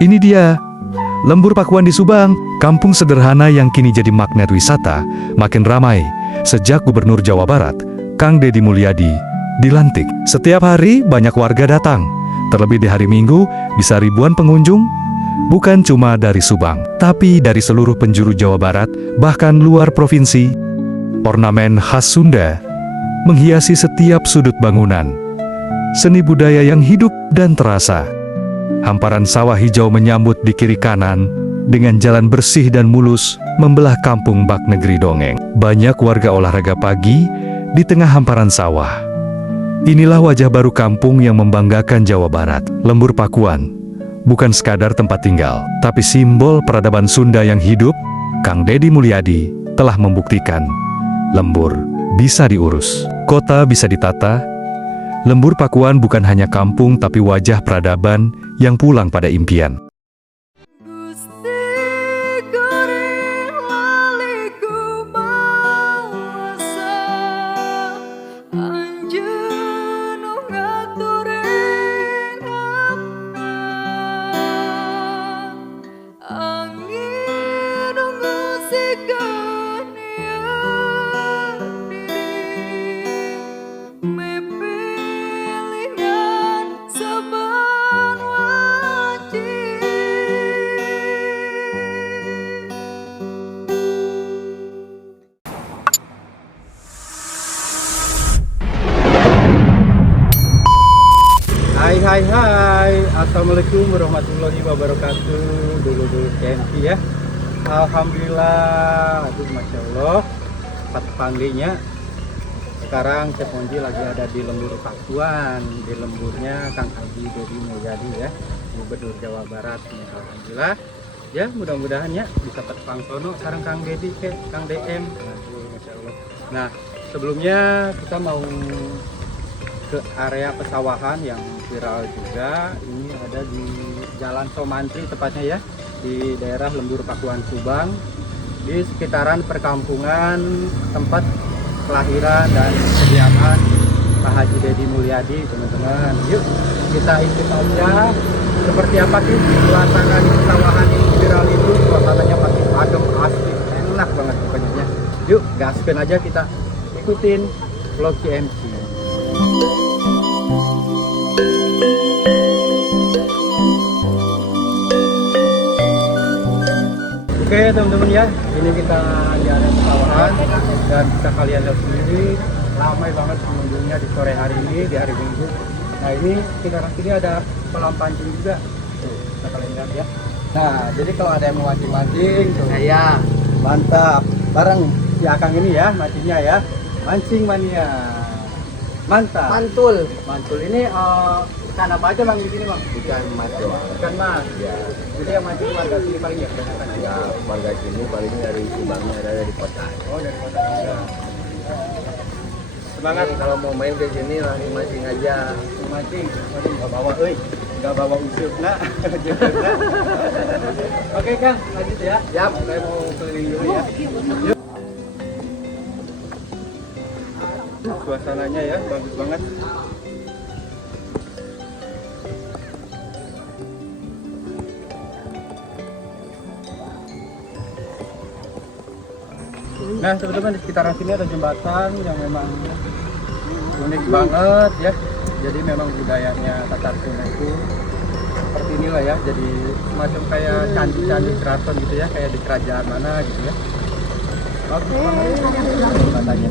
Ini dia, Lembur Pakuan di Subang, kampung sederhana yang kini jadi magnet wisata, makin ramai sejak Gubernur Jawa Barat, Kang Deddy Mulyadi, dilantik. Setiap hari banyak warga datang, terlebih di hari Minggu bisa ribuan pengunjung, bukan cuma dari Subang, tapi dari seluruh penjuru Jawa Barat, bahkan luar provinsi. Ornamen khas Sunda menghiasi setiap sudut bangunan, seni budaya yang hidup dan terasa. Hamparan sawah hijau menyambut di kiri kanan, dengan jalan bersih dan mulus, membelah kampung bak negeri dongeng. Banyak warga olahraga pagi di tengah hamparan sawah. Inilah wajah baru kampung yang membanggakan Jawa Barat. Lembur Pakuan bukan sekadar tempat tinggal, tapi simbol peradaban Sunda yang hidup. Kang Deddy Mulyadi telah membuktikan lembur bisa diurus, kota bisa ditata. Lembur Pakuan bukan hanya kampung, tapi wajah peradaban yang pulang pada impian. Hai, assalamualaikum warahmatullahi wabarakatuh. Dulu Kenki ya. Alhamdulillah, aduh masya Allah, pat panggilnya. Sekarang Chef Monji lagi ada di Lembur Pakuan, di lemburnya Kang Deddy Mulyadi ya, Gubernur Jawa Barat. Alhamdulillah, ya mudah-mudahan ya bisa terpang sono. Sekarang Kang Deddy ke Kang DM, aduh masya Allah. Nah sebelumnya kita mau ke area pesawahan yang viral juga. Ini ada di Jalan Somantri tepatnya ya, di daerah Lembur Pakuan Subang, di sekitaran perkampungan tempat kelahiran dan kediaman Pak Haji Deddy Mulyadi, teman-teman. Yuk kita ikut aja seperti apa sih suasana di pesawahan yang viral itu. Suasananya pasti adem, asli, enak banget pokoknya. Yuk gaskan aja, kita ikutin vlog CMC. Oke teman-teman ya, ini kita di area pesawahan dan bisa kalian lihat sendiri ramai banget pengunjungnya di sore hari ini, di hari Minggu. Nah ini sekarang sini ada kolam pancing juga, tuh bisa kalian lihat ya. Nah jadi kalau ada yang mau mancing-mancing tuh, saya mantap bareng si Akang ini ya mancingnya ya, mancing mania. Mantap. Mantul ini ikan apa aja bang di sini bang? Ikan mas doang. Ikan mas. Ya. Jadi yang mancing warga sini paling ya? Ya, warga sini paling dari Subangnya, ada dari kota. Oh dari kota juga. Semangat. Jadi, kalau mau main ke sini langsung mancing aja. Mancing, waduh nggak bawa, nggak bawa usil nak. Oke Kang, lanjut ya. Yap. Saya mau keliling dulu ya. Yuk. Suasananya ya bagus banget. Nah teman-teman, di sekitaran sini ada jembatan yang memang unik banget ya. Jadi memang budayanya Tatar Sunda itu seperti inilah ya. Jadi semacam kayak candi-candi keraton gitu ya, kayak di kerajaan mana gitu ya. Bagus banget jembatannya.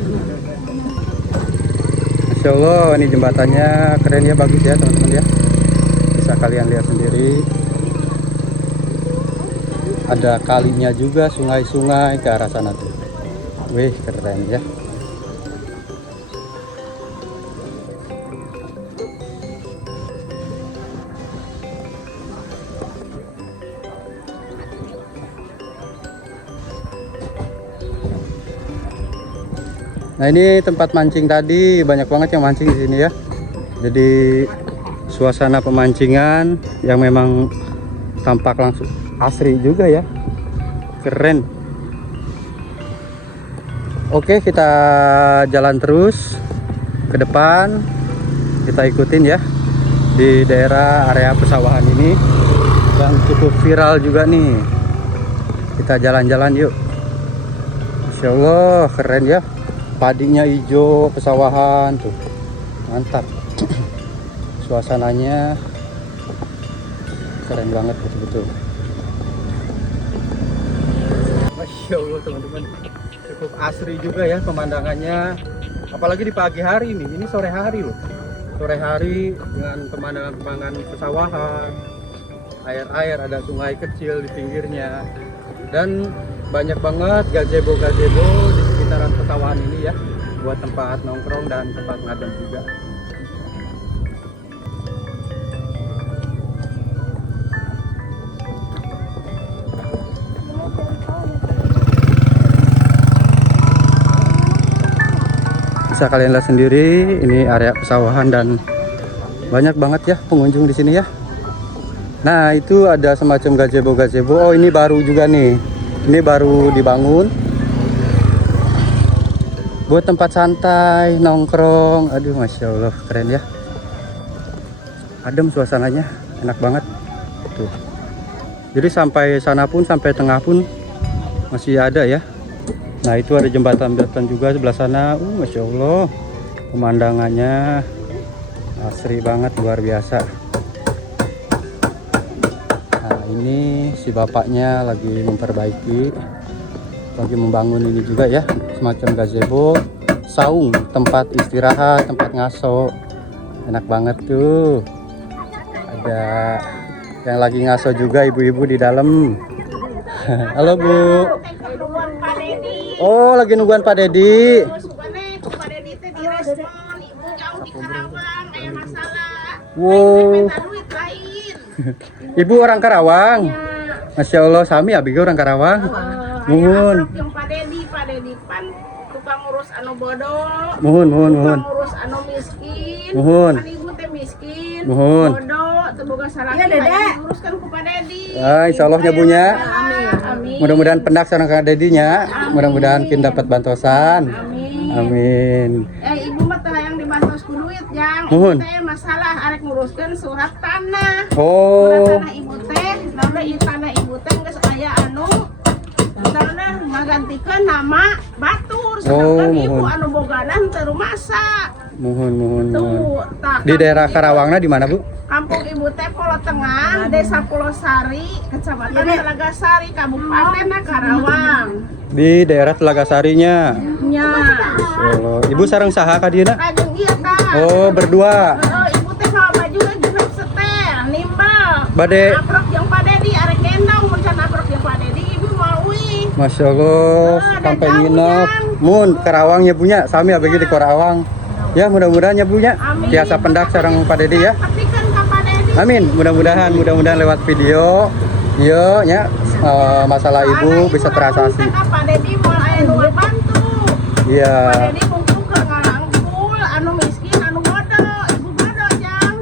Masya Allah, ini jembatannya keren ya, bagus ya teman-teman ya. Bisa kalian lihat sendiri. Ada kalinya juga, sungai-sungai ke arah sana tuh. Wih, keren ya. Nah ini tempat mancing tadi, banyak banget yang mancing di sini ya. Jadi suasana pemancingan yang memang tampak langsung asri juga ya, keren. Oke, kita jalan terus ke depan, kita ikutin ya di daerah area pesawahan ini. yang cukup viral juga nih. Kita jalan-jalan yuk. Masya Allah, keren ya. Padinya hijau, pesawahan tuh. Mantap. Suasananya keren banget betul-betul. Masya Allah teman-teman, cukup asri juga ya pemandangannya. Apalagi di pagi hari nih, ini sore hari loh. Sore hari dengan pemandangan-pemandangan pesawahan, air-air, ada sungai kecil di pinggirnya. Dan banyak banget gazebo-gazebo di sekitaran pesawahan ini ya, buat tempat nongkrong dan tempat ngadem juga. Bisa kalian lihat sendiri, ini area pesawahan dan banyak banget ya pengunjung di sini ya. Nah, itu ada semacam gazebo-gazebo. Oh, ini baru juga nih. Ini baru dibangun buat tempat santai, nongkrong. Aduh, Masya Allah, keren ya. Adem suasananya, enak banget. Tuh. Jadi sampai sana pun, sampai tengah pun masih ada ya. Nah, itu ada jembatan-jembatan juga sebelah sana. Masya Allah, pemandangannya asri banget, luar biasa. Nah, ini si bapaknya lagi memperbaiki, lagi membangun ini juga ya, semacam gazebo, saung, tempat istirahat, tempat ngaso. Enak banget tuh. Ada yang lagi ngaso juga, ibu-ibu di dalam. Halo Bu. Oh, lagi nungguan Pak Dedi. Wow. Ibu orang Karawang. Masya Allah, sami abg orang Karawang. Muhun. Pak Dedi pan tukang urus anu bodoh. Muhun. Tukang urus anu miskin. Muhun. Kan ibu teh miskin. Muhun. Bodoh, teu boga salaki. Uruskan ku Pak Dedi. Insya Allah ya Bunya. Amin. Mudah-mudahan pendak sareng Kak Dedinya. Mudah-mudahan kin dapat bantosan. Amin. Ibu mah teh yang dibantos ku duit, Jang. Muhun. Ibu teh masalah arek nguruskeun surat tanah. Oh. Tanah ibu teh, namun tanah ibu teh geus aya anu tanah ngagantikeun nama batur. Sedangkan ibu muhun. anu boganan teu rumasa. Muhun. Tuh, Di daerah Karawangna di mana, Bu? Kampung ibu teh Polo Tengah, Desa Pulau Sari, Kecamatan Telaga Sari, Kabupaten Karawang. Di daerah Telaga Sarinya. Nya. Allah. Ibu sareng saha ka dieuna? Kajeng iya Kak. Oh, berdua. Ibu teh bawa baju genep setel, nimbal. Bade. Aprok yang Pak Dedi arek gendong mun can aprok yang Pak Dedi ibu mau ui. Masya Allah, sampai nginep. Mun Karawang ya punya, sami abg di Karawang. Ya, mudah-mudahan ya punya. Amin. Biasa pendak sareng Pak Dedi ya. Petikan ka Pak Dedi. Amin, mudah-mudahan lewat video. Yo nya masalah ibu bisa terasasi. Pak Dedi mau aya nu bantu. Iya. Pak Dedi mungkin ke ngarangkul anu miskin anu bodoh, ibu bodoh Jang.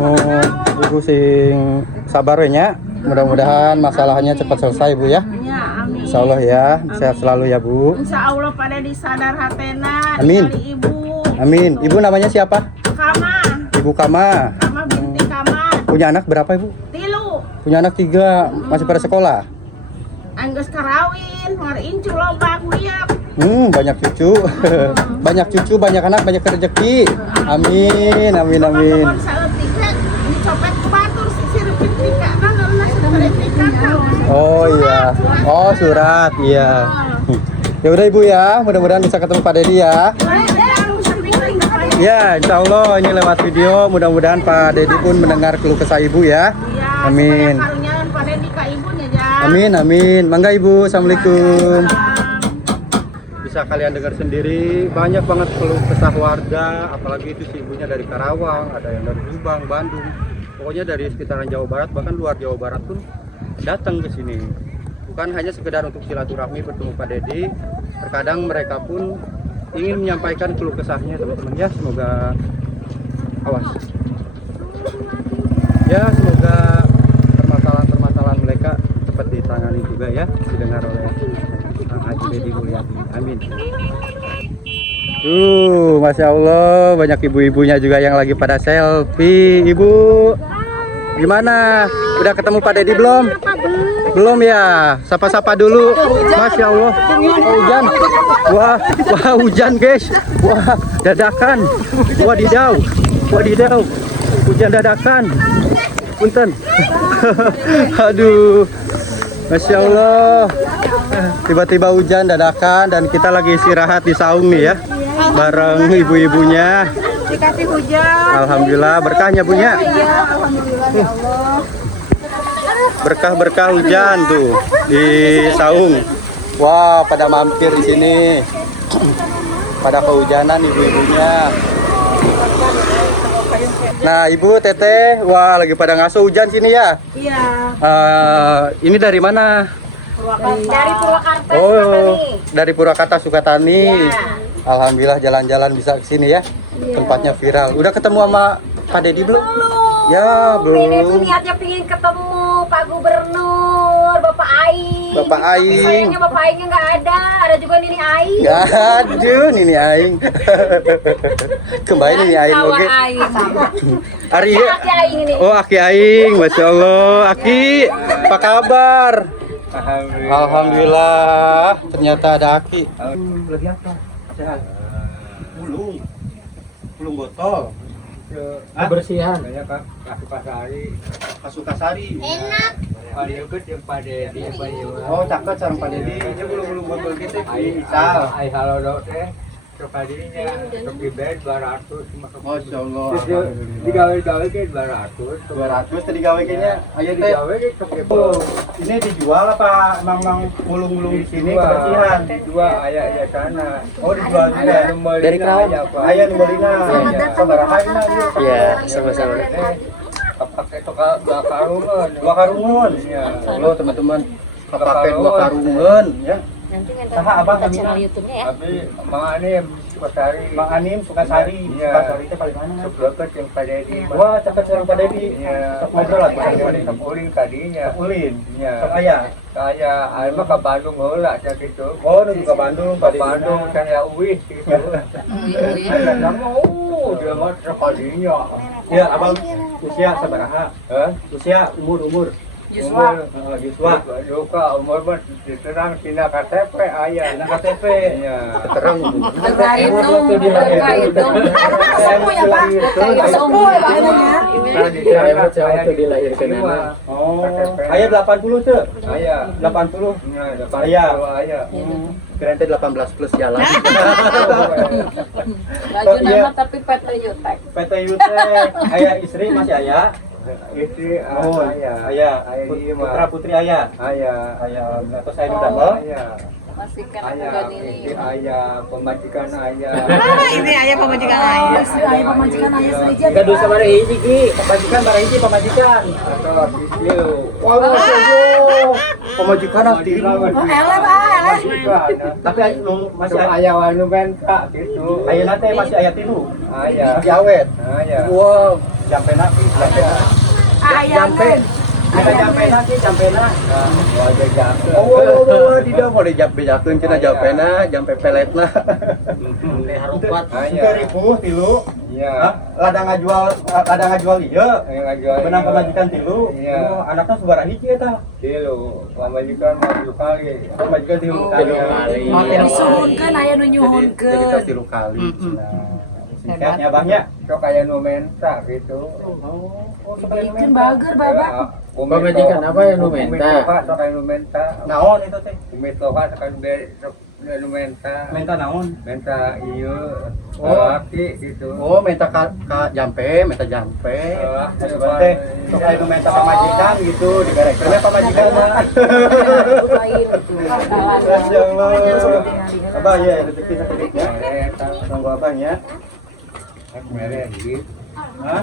Oh, ibu sing sabar we nya. Mudah-mudahan masalahnya cepat selesai Bu ya. Ya, amin. Insya Allah ya, sehat selalu ya Bu. Insya Allah pada disadar hatena. Amin. Dari ibu. Amin. Ibu namanya siapa? Kama. Ibu Kama. Kama binti Kama. Punya anak berapa Ibu? 3. Punya anak 3, masih pada sekolah. Angges karawin, ngariin culobak wiyak. Banyak cucu. Banyak cucu, banyak anak, banyak rezeki. Amin. Teman saeutik dicopet ku batur sireup tika karena sertifikat. Oh iya. Oh, surat. Iya. Ya udah Ibu ya, mudah-mudahan bisa ketemu Pak Dedi ya. Ya, insya Allah ini lewat video, mudah-mudahan Pak Dedi pun mendengar keluh kesah Ibu ya. Amin. Karuniaan Pak Dedi ka ibunya ya. Amin. Mangga Ibu, Assalamualaikum. Bisa kalian dengar sendiri, banyak banget keluh kesah warga, apalagi itu si ibunya dari Karawang, ada yang dari Subang, Bandung. Pokoknya dari sekitaran Jawa Barat, bahkan luar Jawa Barat pun datang ke sini. Bukan hanya sekedar untuk silaturahmi bertemu Pak Dedi, terkadang mereka pun ingin menyampaikan keluh kesahnya teman-teman ya. Semoga awas ya, semoga permasalahan mereka cepat ditangani juga ya, didengar oleh Haji Dedi Mulyadi. Amin. Masya Allah, banyak ibu-ibunya juga yang lagi pada selfie. Ibu, Gimana? Udah ketemu Pak Dedi belum? Belum ya. Sapa-sapa dulu. Masya Allah. Oh, hujan. Wah, hujan guys. Wah, dadakan. Wadidaw. Hujan dadakan. Punten. Aduh. Masya Allah. Tiba-tiba hujan dadakan dan kita lagi istirahat di saung nih ya. Bareng ibu-ibunya. Dikasih hujan. Alhamdulillah berkahnya punya. Iya, alhamdulillah ya Allah. Berkah-berkah hujan tuh di saung. Wah, pada mampir di sini. Pada kehujanan ibu-ibunya. Nah, Ibu Teteh, wah lagi pada ngasuh hujan sini ya. Iya. Ini dari mana? Dari Purwakarta. Oh, dari Purwakarta Sukatani. Iya. Alhamdulillah jalan-jalan bisa ke sini ya. Tempatnya viral. Udah ketemu sama Pak Dedi belum? Ya, Ini tuh belum. niatnya pengen ketemu Pak Gubernur, Bapak Aing. Bapak Aing. Sayangnya Bapak Aingnya nggak ada juga Nini Aing. Aduh, Nini Aing. Kembali Nini Aing, Sawah oke. Aing. Ari Ini ya. Aki Aing ini. Oh, Aki Aing, Masya Allah. Aki, apa kabar? Alhamdulillah. Ternyata ada Aki. Lagi apa? Sehat. Bulung botol. Kebersihan. Banyak Kak, Kasukasari. Enak. paling deket yang pada di Oh, cakep sarang Pak Dedi. Dia bulung-bulung botol gitu. Misal. ai halo dok teh sekalinya untuk di bed 200 Masya Allah. terus digawe-gawe ke 200 200 tadi gawe kayaknya. Ayo teh. digawe ke Oh, ini dijual apa emang bulung-bulung di sini kebersihan? dua ayah sana Oh, dijual juga. dari kawan Ayah numberina. Sabaraha ini. iya sama-sama pakai toka dua karungan Dua karungan. ya Allah teman-teman. Pakai dua karungan ya. Saha abang kami YouTube-nya ya. tapi Mang Anim Sukasari Mang Anim Sukasari. Iya. Sukasari itu paling mana? deket yang pada di Wah, cakep sarang Pak Dedi. Iya, Sok ngobrol lah Pak Dedi. Sok ulin tadinya. Sok ulin. Iya. Sok ayah. Saya mah ke Bandung heula cak gitu. Oh, nu ke Bandung Ke Bandung saya uwih gitu. Kamu dia mah sekalinya. Ya, abang usia sabaraha? Hah? Usia umur. Yuswa. Yuswa. Duka umur mah diterang tina KTP aya. Nah, KTP. Iya. Terang. Teka itu. Sepuh ya, Pak. Sepuh ya, Pak, namanya. Saya mah waktu dilahirkan Oh, ayah 80 tuh. Aya. 80. Nah, Aya. aya. Kirain teh 18 plus jalan. Baju Iya. nama tapi PT Yutek. PT UT. Ayah istri masih ayah. Istri Oh, aya. ayah. Aya Putra putri ayah. Aya. Ayah, atau saya udah lo. Aya. Masih kan Ayah, istri ayah, pemajikan ayah. Ini ayah pemajikan ayah. Ayah pemajikan ayah saja. Gaduh sama hiji ki, pemajikan bara hiji pemajikan. Atau video. Wah, Masya Allah. Pemajikan asli. Tapi masih Ayah wanu benta gitu. ayah nate masih ayah tilu. Ayah. Masih awet. Ayah. Wow, jampe nasi, jampe nasi. Jampe. Kita jampe nasi, jampe nasi. Wajah jatuh. Oh, tidak boleh jampe jatuhin kita jampe na, jampe peletna. Harupat. Itu ribu tilu. Iya. Ladang ngajual iya. Yang ngajual. Benang pemajikan tilu. Iya. Oh, anaknya sabaraha hiji eta. Tilu. Pemajikan mah 7 kali. Pemajikan tilu kali. Disuhunkeun aya nu Jadi nyuhunkeun. tos tilu kali. Singkatnya abahnya. Sok aya nu menta gitu. Oh, Bikin bager babak. Pemajikan apa yang nu menta? Sok aya nu menta. Naon itu teh? Umit loka sok aya nu menta. Minta naon? Menta ieu. Oh. Laki gitu. Oh, minta ka jampe, minta jampe. Coba Teh, sok aya nu minta pamajikan gitu, digarek-garek pamajikan. Lain itu. Masya Allah. Abah ya, rezeki sedikitnya. Tunggu abahnya. Kemarin gitu. Hah?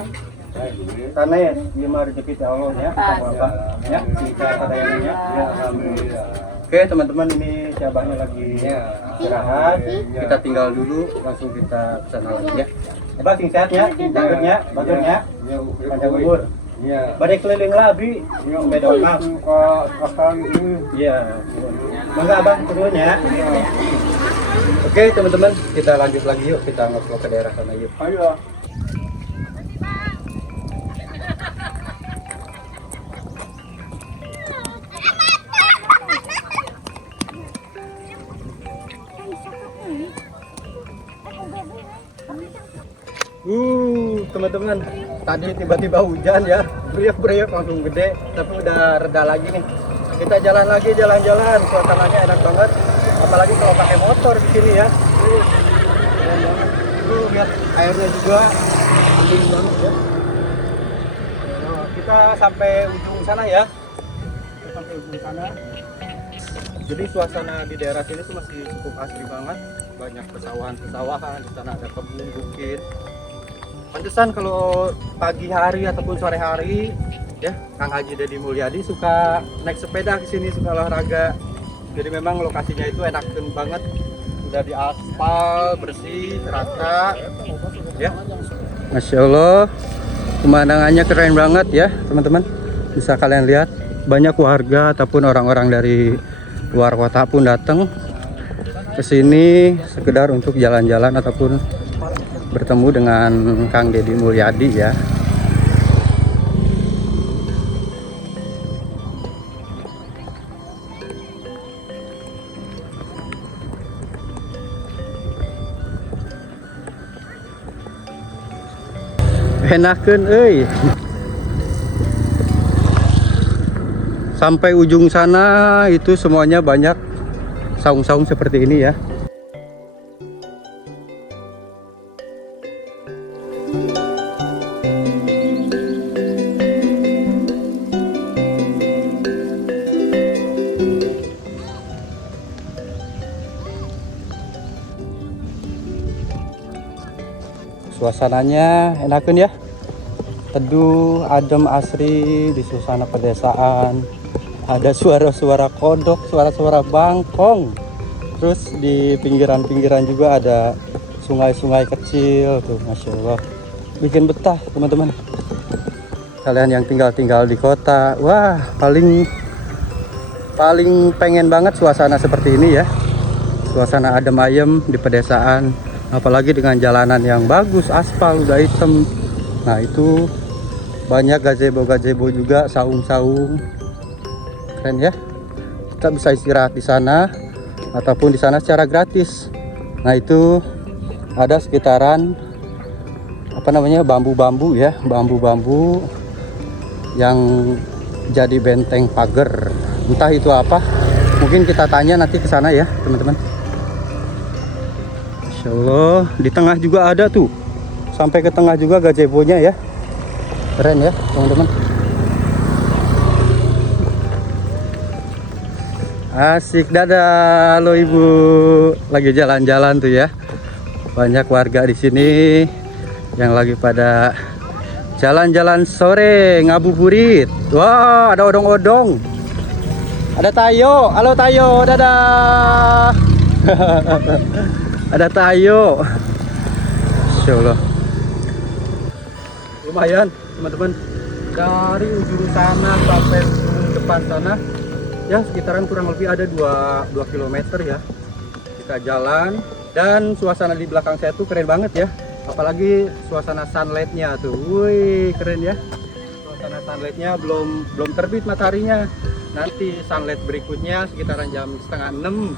Karena ya, dia mah rezeki ti Allah ya, tunggu abah. Ya, kita kadayannya. Ya, alhamdulillah. Oke, teman-teman, ini si abahnya lagi istirahat. Kita tinggal dulu, langsung kita kesana lagi ya. Abah sing sehatnya, janggernya, bagusnya, panjang umur. Iya. Badai keliling labi, beda orang. Iya. Mangga abang turunnya. Oke teman-teman, kita lanjut lagi yuk, kita ngobrol ke daerah sana yuk. Ayo. teman-teman, tadi tiba-tiba hujan ya, beriak-beriak langsung gede, tapi udah reda lagi nih. Kita jalan lagi, jalan-jalan, suasananya enak banget, apalagi kalau pakai motor di sini ya. Keren banget. Tuh lihat airnya juga bening banget ya. Nah, kita sampai ujung sana ya. Kita sampai ujung sana. Jadi suasana di daerah sini tuh masih cukup asri banget, banyak pesawahan-pesawahan, di sana ada kebun bukit. Pantesan kalau pagi hari ataupun sore hari ya, Kang Haji Deddy Mulyadi suka naik sepeda ke sini, suka olahraga. Jadi memang lokasinya itu enakan banget, udah di aspal bersih, rata ya. Masya Allah, pemandangannya keren banget ya teman-teman. Bisa kalian lihat, banyak warga ataupun orang-orang dari luar kota pun datang ke sini sekedar untuk jalan-jalan ataupun bertemu dengan Kang Deddy Mulyadi ya. Enakeun euy. Sampai ujung sana itu semuanya banyak saung-saung seperti ini ya. Suasananya enakeun ya. Teduh, adem, asri di suasana pedesaan. Ada suara-suara kodok, suara-suara bangkong. Terus di pinggiran-pinggiran juga ada sungai-sungai kecil tuh, Masya Allah. Bikin betah teman-teman. Kalian yang tinggal di kota, wah paling pengen banget suasana seperti ini ya. Suasana adem ayem di pedesaan, apalagi dengan jalanan yang bagus, aspal udah hitam. Nah itu banyak gazebo juga, saung-saung. Keren ya. Kita bisa istirahat di sana ataupun di sana secara gratis. Nah itu ada sekitaran bambu-bambu ya, bambu-bambu yang jadi benteng pagar. Entah itu apa. Mungkin kita tanya nanti ke sana ya, teman-teman. Masya Allah, di tengah juga ada tuh. Sampai ke tengah juga gazebo-nya ya. Keren ya, teman-teman. Asik, dadah. Halo Ibu. Lagi jalan-jalan tuh ya. Banyak warga di sini yang lagi pada jalan-jalan sore ngabuburit. Wah, ada odong-odong. Ada Tayo. Halo Tayo, dadah. Ada Tayo. Masya Allah. Lumayan teman-teman, dari ujung sana sampai ujung depan sana ya sekitaran kurang lebih ada 2 km ya. Kita jalan dan suasana di belakang saya tuh keren banget ya, apalagi suasana sunlightnya tuh, wih keren ya. Suasana sunlightnya belum terbit mataharinya, nanti sunlight berikutnya sekitaran jam setengah 6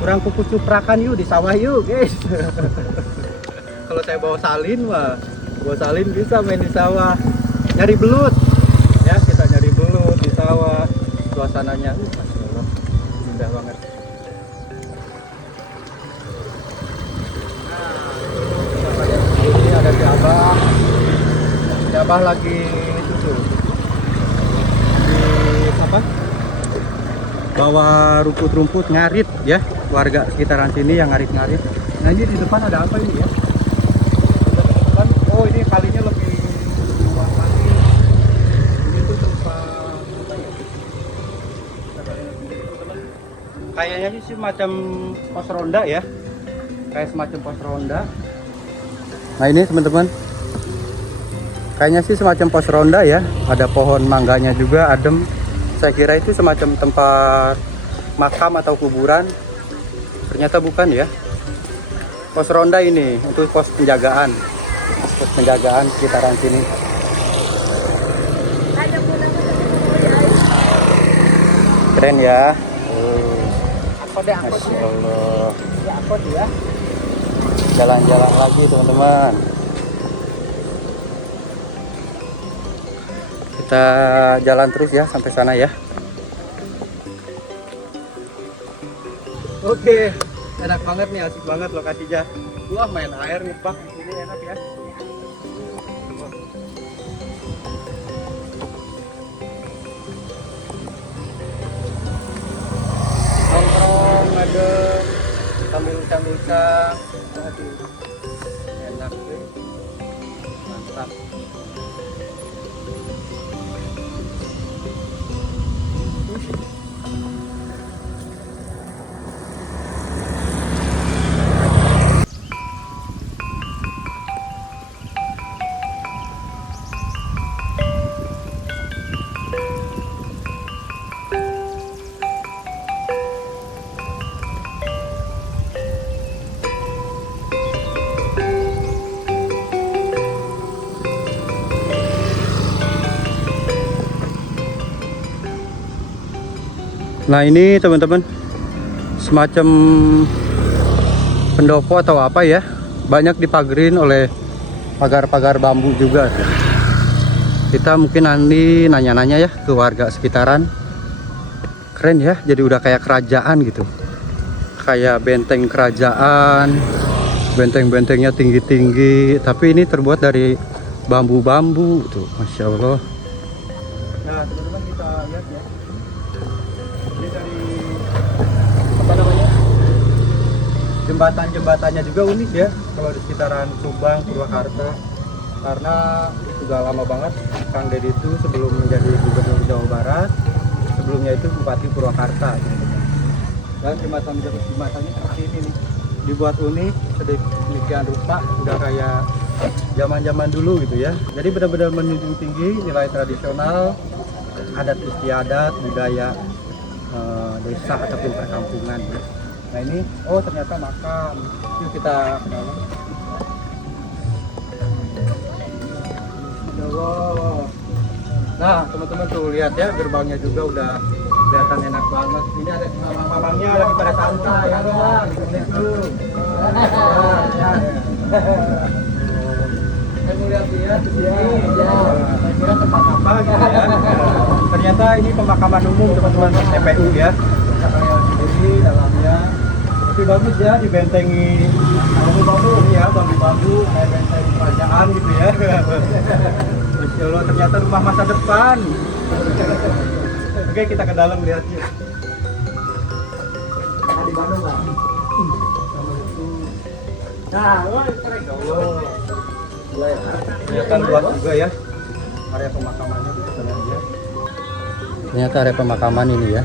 kurang kuku cuprakan yuk di sawah yuk guys. Kalau saya bawa salin bisa main di sawah, nyari belut ya, kita nyari belut di sawah. Suasananya Masya Allah, indah banget. Nah ini ada si Abah lagi itu tuh di bawa rumput-rumput ngarit ya, warga sekitaran sini yang ngarit-ngarit. Nah ini di depan ada apa ini ya? Oh ini kalinya lebih luas lagi. Ini tuh tempat apa ya? Kayaknya sih semacam pos ronda ya. Kayak semacam pos ronda. Nah ini teman-teman, kayaknya sih semacam pos ronda ya. Ada pohon mangganya juga, adem. Saya kira itu semacam tempat makam atau kuburan. Ternyata bukan ya. Pos ronda ini untuk pos penjagaan. Pos penjagaan sekitaran sini. Keren ya. Masya Allah. jalan-jalan lagi teman-teman. Kita jalan terus ya sampai sana ya. Oke, enak banget nih, asik banget lokasinya. Wah, main air nih Pak, ini enak ya. Nongkrong ada sambil lucah-lucah. Aduh, enak sih, mantap. Nah ini teman-teman, semacam pendopo atau apa ya, banyak dipagerin oleh pagar-pagar bambu juga. Kita mungkin nanti nanya-nanya ya ke warga sekitaran. Keren ya, jadi udah kayak kerajaan gitu, kayak benteng kerajaan, benteng-bentengnya tinggi-tinggi, tapi ini terbuat dari bambu-bambu tuh, Masya Allah. Nah teman-teman, kita lihat ya, ini dari apa namanya, jembatan-jembatannya juga unik ya kalau di sekitaran Subang, Purwakarta, karena sudah lama banget Kang Dedi itu sebelum menjadi Gubernur Jawa Barat, sebelumnya itu Bupati Purwakarta teman-teman. Dan jembatannya seperti ini nih, dibuat unik sedemikian rupa, udah kayak zaman-zaman dulu gitu ya. Jadi benar-benar menjunjung tinggi nilai tradisional, adat istiadat, budaya desa ataupun perkampungan ya. Nah ini, oh ternyata makam. Yuk kita ke dalam. Nah teman-teman tuh lihat ya, gerbangnya juga udah kelihatan enak banget. Ini ada mamang-mamangnya lagi pada santai ya bang. Saya mau lihat-lihat di sini. Saya kira tempat apa gitu ya. Ternyata ini pemakaman umum teman-teman, TPU ya. Sendiri dalamnya. Tapi bagus ya, dibentengi bambu-bambu ya, bambu-bambu kayak benteng kerajaan gitu ya. Masya Allah, ternyata rumah masa depan. Oke, kita ke dalam lihat yuk. Nah, di Bandung lah. Nah, keren dong. Ternyata luas juga ya area pemakamannya, kita lihat ya. Ternyata area pemakaman ini ya.